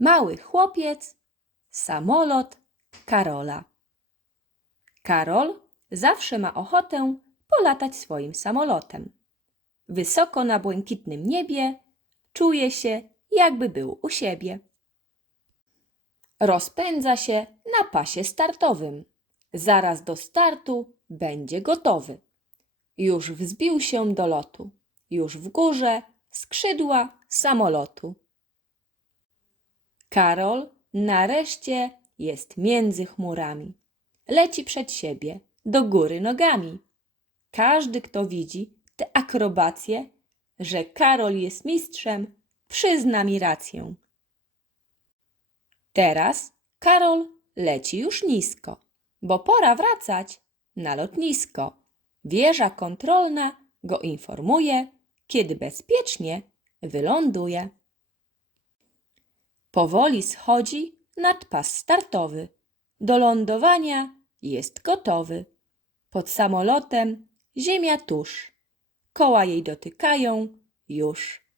Mały chłopiec, samolot Karola. Karol zawsze ma ochotę polatać swoim samolotem. Wysoko na błękitnym niebie czuje się, jakby był u siebie. Rozpędza się na pasie startowym. Zaraz do startu będzie gotowy. Już wzbił się do lotu. Już w górze skrzydła samolotu. Karol nareszcie jest między chmurami. Leci przed siebie, do góry nogami. Każdy, kto widzi te akrobacje, że Karol jest mistrzem, przyzna mi rację. Teraz Karol leci już nisko, bo pora wracać na lotnisko. Wieża kontrolna go informuje, kiedy bezpiecznie wyląduje. Powoli schodzi nad pas startowy. Do lądowania jest gotowy. Pod samolotem ziemia tuż. Koła jej dotykają już.